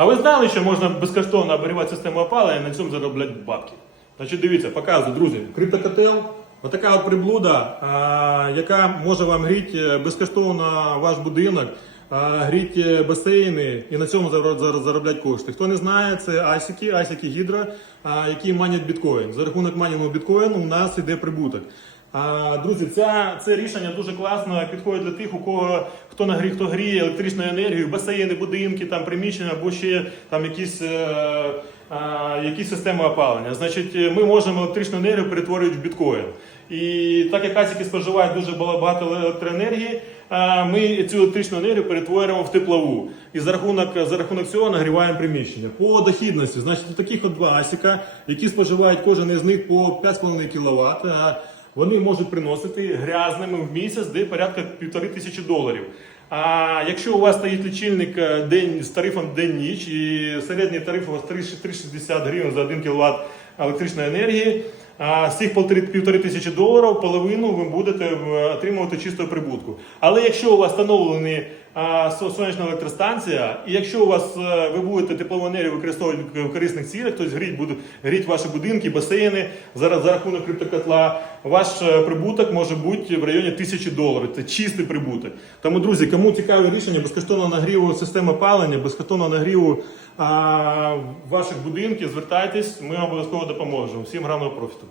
А ви знали, що можна безкоштовно обігрівати систему опалення і на цьому заробляти бабки? Значить, дивіться, показую, друзі. Криптокотел. Отака от приблуда, а, яка може вам гріти безкоштовно ваш будинок, а, гріти басейни і на цьому зар- зар- заробляти кошти. Хто не знає, це асіки, асіки гідро, а, які манять біткоін. За рахунок манінгу біткоїну у нас іде прибуток. Друзі, ця, це рішення дуже класно підходить для тих, у кого хто нагріє, хто гріє електричну енергію, басейни, будинки, там приміщення або ще там якісь. Е, а, які системи опалення. Значить, е, ми можемо електричну енергію перетворювати в біткоін. І так як асіки споживають дуже багато електроенергії, ми цю електричну енергію перетворюємо в теплову. І за рахунок, за рахунок цього нагріваємо приміщення. По дохідності, значить, таких от два асіка, які споживають кожен із них по 5,5 кВт. Вони можуть приносити грязними в місяць де порядка півтори тисячі доларів. А якщо у вас стоїть лічильник е, день з тарифом день-ніч і середній тариф у вас 360 гривень за 1 кВт електричної енергії, з цих півтори тисячі доларів половину ви будете е, отримувати чистого прибутку. Але якщо у вас встановлені сонячна електростанція, і якщо у вас е, ви будете теплову енергію використовувати в корисних цілях, тобто гріть буде гріть ваші будинки, басейни за, за рахунок криптокотла, ваш е, прибуток може бути в районі тисячі доларів. Це чистий прибуток. Тому, друзі, кому цікаве рішення безкоштовного нагріву системи опалення, безкоштовного нагріву ваших будинків, звертайтесь, ми обов'язково допоможемо. Всім гарного профіту.